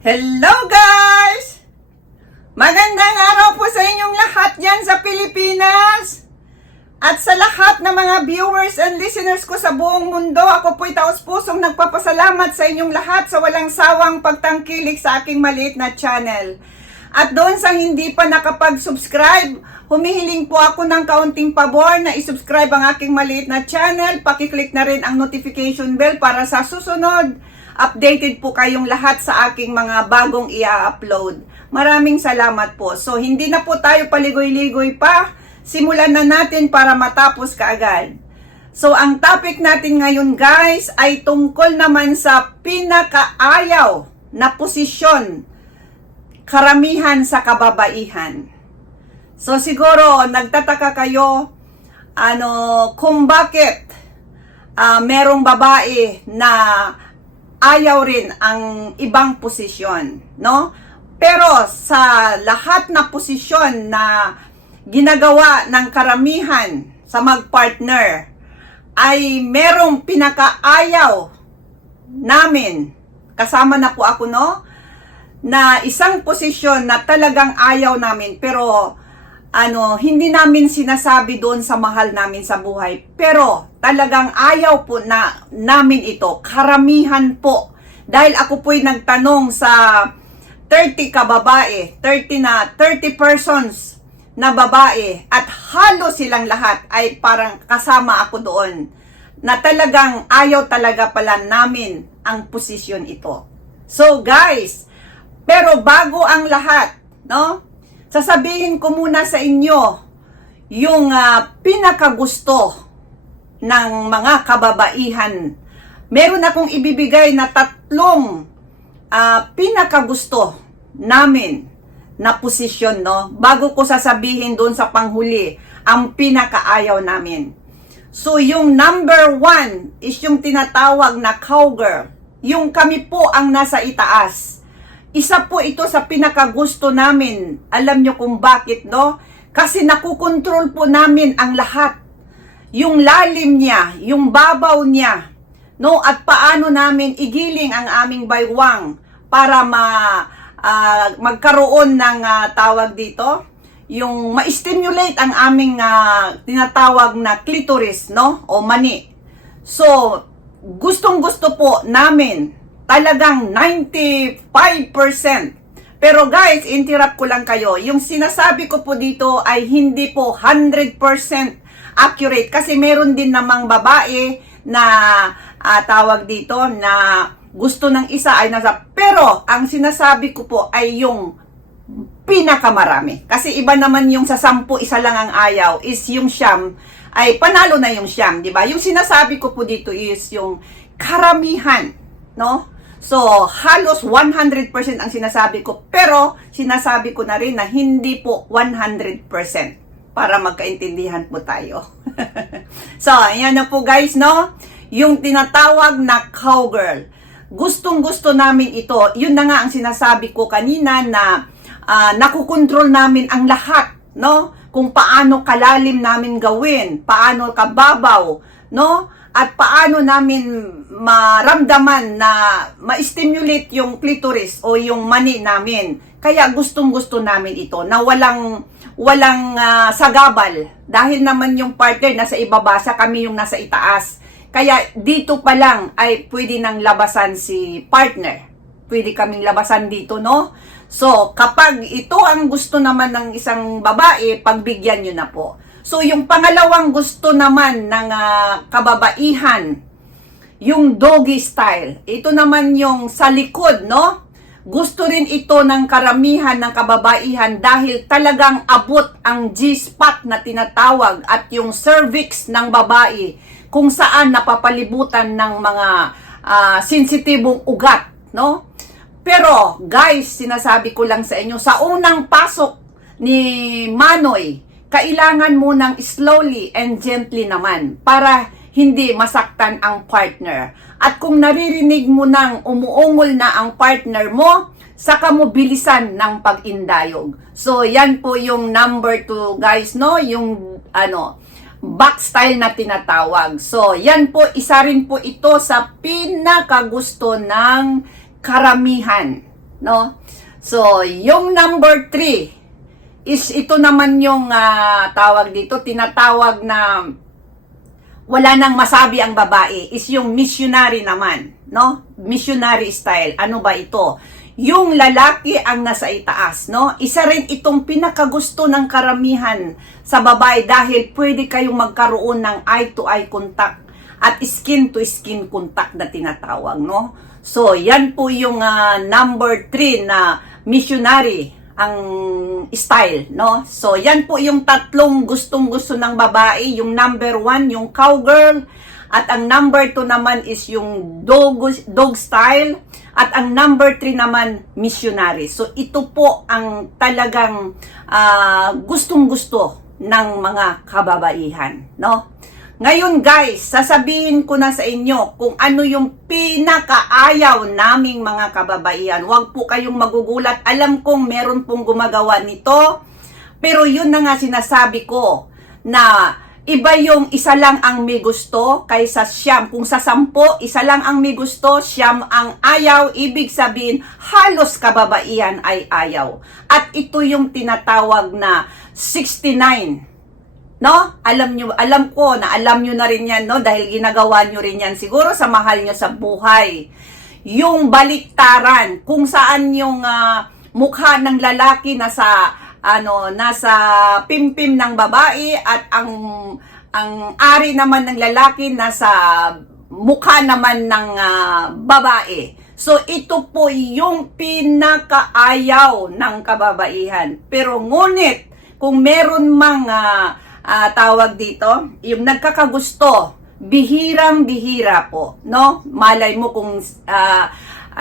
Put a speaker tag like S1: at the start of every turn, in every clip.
S1: Hello guys! Magandang araw po sa inyong lahat dyan sa Pilipinas! At sa lahat ng mga viewers and listeners ko sa buong mundo, ako po'y taos-pusong nagpapasalamat sa inyong lahat sa walang sawang pagtangkilik sa aking maliit na channel. At doon sa hindi pa nakapag-subscribe, humihiling po ako ng kaunting pabor na isubscribe ang aking maliit na channel. Pakiclick na rin ang notification bell para sa susunod updated po kayong lahat sa aking mga bagong i-upload. Maraming salamat po. So, hindi na po tayo paligoy-ligoy pa. Simulan na natin para matapos kaagad. So, ang topic natin ngayon guys ay tungkol naman sa pinakaayaw na posisyon karamihan sa kababaihan. So, siguro, nagtataka kayo ano, kung bakit ah, merong babae na ayaw rin ang ibang posisyon, no? Pero sa lahat na posisyon na ginagawa ng karamihan sa magpartner ay merong pinakaayaw namin. Kasama na po ako, no? Na isang posisyon na talagang ayaw namin pero ano, hindi namin sinasabi doon sa mahal namin sa buhay. Pero talagang ayaw po na namin ito. Karamihan po. Dahil ako po'y nagtanong sa 30 ka babae, 30 na 30 persons na babae at halos silang lahat ay parang kasama ako doon na talagang ayaw talaga pala namin ang posisyon ito. So guys, pero bago ang lahat, no? Sasabihin ko muna sa inyo yung ah, pinakagusto ng mga kababaihan. Meron akong ibibigay na tatlong ah, pinakagusto namin na posisyon, no? Bago ko sasabihin doon sa panghuli, ang pinakaayaw namin. So, yung number one is yung tinatawag na cowgirl. Yung kami po ang nasa itaas. Isa po ito sa pinakagusto namin. Alam nyo kung bakit, no? Kasi nakukontrol po namin ang lahat. Yung lalim niya, yung babaw niya, no? At paano namin igiling ang aming baywang para ma ah, magkaroon ng ah, tawag dito, yung ma-stimulate ang aming ah, tinatawag na clitoris, no? O mani. So, gustong-gusto po namin talagang 95%. Pero guys, interrupt ko lang kayo. Yung sinasabi ko po dito ay hindi po 100% accurate kasi meron din namang babae na ah, tawag dito na gusto ng isa ay nasa pero ang sinasabi ko po ay yung pinakamarami. Kasi iba naman yung sa sampu, isa lang ang ayaw, is yung siyam, ay panalo na yung siyam, di ba? Yung sinasabi ko po dito is yung karamihan, no? So, halos 100% ang sinasabi ko, pero sinasabi ko na rin na hindi po 100% para magkaintindihan po tayo. so, ayan na po guys, no? Yung tinatawag na cowgirl. Gustong gusto namin ito. Yun na nga ang sinasabi ko kanina na ah, nakukontrol namin ang lahat, no? Kung paano kalalim namin gawin, paano kababaw, no? At paano namin maramdaman na ma-stimulate yung clitoris o yung mani namin. Kaya gustong-gusto namin ito na walang walang ah, sagabal dahil naman yung partner nasa ibaba sa kami yung nasa itaas. Kaya dito pa lang ay pwede nang labasan si partner. Pwede kaming labasan dito, no? So, kapag ito ang gusto naman ng isang babae, pagbigyan nyo na po. So, yung pangalawang gusto naman ng ah, kababaihan, yung doggy style. Ito naman yung sa likod, no? Gusto rin ito ng karamihan ng kababaihan dahil talagang abot ang G-spot na tinatawag at yung cervix ng babae kung saan napapalibutan ng mga ah, sensitibong ugat, no? Pero guys, sinasabi ko lang sa inyo, sa unang pasok ni Manoy, kailangan mo ng slowly and gently naman para hindi masaktan ang partner. At kung naririnig mo nang umuungol na ang partner mo, saka mo bilisan ng pag-indayog. So, yan po yung number two, guys, no? Yung, ano, back style na tinatawag. So, yan po, isa rin po ito sa pinakagusto ng karamihan. no? So, yung number three is ito naman yung ah, tawag dito, tinatawag na wala nang masabi ang babae is yung missionary naman, no? Missionary style. Ano ba ito? Yung lalaki ang nasa itaas, no? Isa rin itong pinakagusto ng karamihan sa babae dahil pwede kayong magkaroon ng eye-to-eye contact at skin-to-skin contact na tinatawag, no? So, yan po yung ah, number 3 na missionary ang style, no? So, yan po yung tatlong gustong-gusto ng babae. Yung number one, yung cowgirl. At ang number two naman is yung dog, dog style. At ang number three naman, missionary. So, ito po ang talagang ah, gustong-gusto ng mga kababaihan, no? Ngayon guys, sasabihin ko na sa inyo kung ano yung pinakaayaw naming mga kababaihan. Huwag po kayong magugulat. Alam kong meron pong gumagawa nito. Pero yun na nga sinasabi ko na iba yung isa lang ang may gusto kaysa siyam. Kung sa sampo, isa lang ang may gusto, siyam ang ayaw. Ibig sabihin, halos kababaihan ay ayaw. At ito yung tinatawag na 69 no? Alam nyo, alam ko na alam nyo na rin yan, no? Dahil ginagawa nyo rin yan siguro sa mahal nyo sa buhay. Yung baliktaran, kung saan yung ah, mukha ng lalaki nasa ano, nasa pimpim ng babae at ang ang ari naman ng lalaki nasa mukha naman ng ah, babae. So ito po yung pinakaayaw ng kababaihan. Pero ngunit kung meron mga ah, tawag dito, yung nagkakagusto, bihirang-bihira po, no? Malay mo kung ah,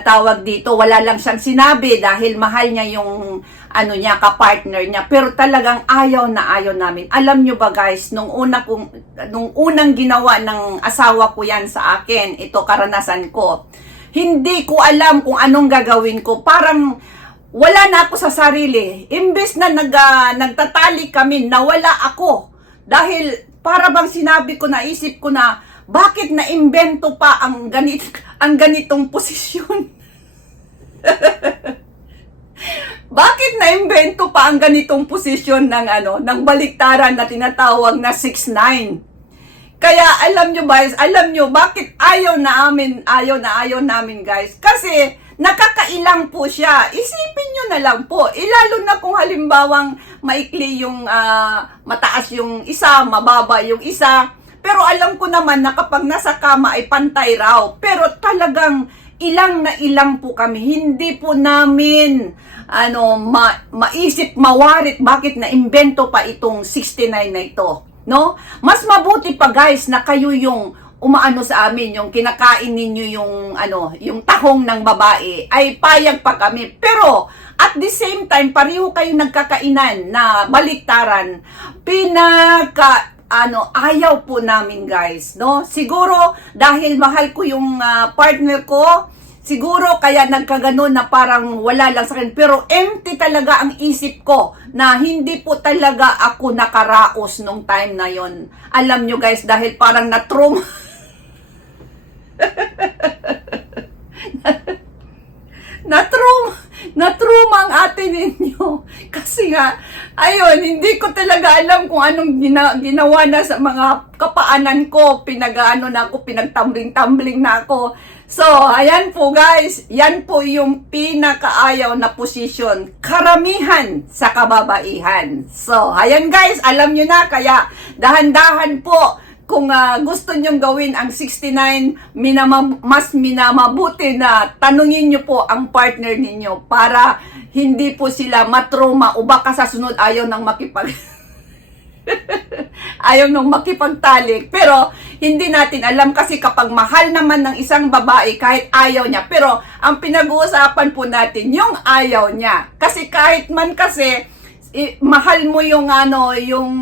S1: tawag dito, wala lang siyang sinabi dahil mahal niya yung ano niya, ka-partner niya. Pero talagang ayaw na ayaw namin. Alam nyo ba guys, nung una kong, nung unang ginawa ng asawa ko yan sa akin, ito karanasan ko, hindi ko alam kung anong gagawin ko. Parang wala na ako sa sarili. Imbes na nag, ah, nagtatali kami, nawala ako. Dahil para bang sinabi ko, naisip ko na, bakit na-invento pa ang, ganit, ang ganitong posisyon? bakit na-invento pa ang ganitong posisyon ng ano, ng baliktaran na tinatawag na 6'9"? Kaya alam nyo guys, alam nyo bakit ayaw na amin, ayaw na ayaw namin guys. Kasi nakakailang po siya. Isipin nyo na lang po. Ilalo na kung halimbawang maikli yung ah, mataas yung isa, mababa yung isa. Pero alam ko naman na kapag nasa kama ay pantay raw. Pero talagang ilang na ilang po kami. Hindi po namin ano ma- maisip mawarit bakit na imbento pa itong 69 na ito no? Mas mabuti pa guys na kayo yung umaano sa amin, yung kinakain ninyo yung ano, yung tahong ng babae, ay payag pa kami. Pero at the same time, pareho kayo nagkakainan na baliktaran. Pinaka ano, ayaw po namin guys, no? Siguro dahil mahal ko yung ah, partner ko, Siguro kaya nagkaganon na parang wala lang sa akin. Pero empty talaga ang isip ko na hindi po talaga ako nakaraos nung time na yon. Alam nyo guys, dahil parang na-trauma. na-trauma, na-trauma ang ate ninyo. Kasi nga, ayun, hindi ko talaga alam kung anong gina, ginawa na sa mga kapaanan ko. Pinag-ano na ako, pinagtumbling-tumbling na ako. So, ayan po guys, yan po yung pinakaayaw na posisyon. Karamihan sa kababaihan. So, ayan guys, alam nyo na, kaya dahan-dahan po kung ah, gusto nyong gawin ang 69, minama, mas minamabuti na tanungin nyo po ang partner ninyo para hindi po sila matroma o baka sa sunod ayaw nang makipag... ayaw nang makipagtalik. Pero, hindi natin alam kasi kapag mahal naman ng isang babae, kahit ayaw niya. Pero, ang pinag-uusapan po natin, yung ayaw niya. Kasi kahit man kasi, i- mahal mo yung ano, yung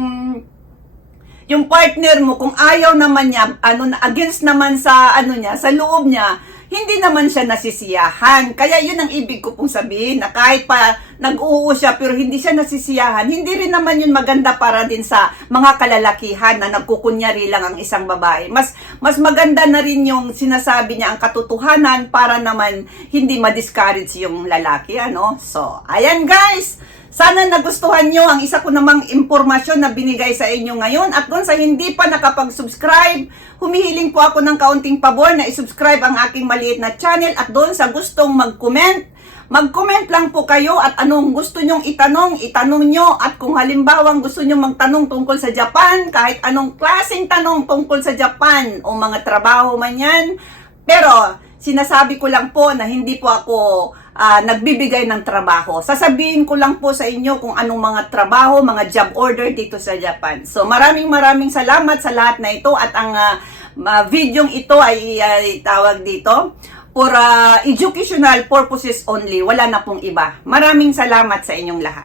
S1: yung partner mo kung ayaw naman niya ano against naman sa ano niya sa loob niya hindi naman siya nasisiyahan. Kaya yun ang ibig ko pong sabihin na kahit pa nag-uho siya pero hindi siya nasisiyahan, hindi rin naman yun maganda para din sa mga kalalakihan na nagkukunyari lang ang isang babae. Mas mas maganda na rin yung sinasabi niya ang katotohanan para naman hindi ma-discourage yung lalaki, ano? So, ayan guys! Sana nagustuhan nyo ang isa ko namang impormasyon na binigay sa inyo ngayon. At doon sa hindi pa nakapag-subscribe, humihiling po ako ng kaunting pabor na isubscribe ang aking maliit na channel. At doon sa gustong mag-comment, mag-comment lang po kayo at anong gusto nyong itanong, itanong nyo. At kung halimbawa gusto nyong magtanong tungkol sa Japan, kahit anong klaseng tanong tungkol sa Japan o mga trabaho man yan. Pero sinasabi ko lang po na hindi po ako ah, nagbibigay ng trabaho. Sasabihin ko lang po sa inyo kung anong mga trabaho, mga job order dito sa Japan. So maraming maraming salamat sa lahat na ito at ang ah, ma- videong ito ay, ay tawag dito for ah, educational purposes only. Wala na pong iba. Maraming salamat sa inyong lahat.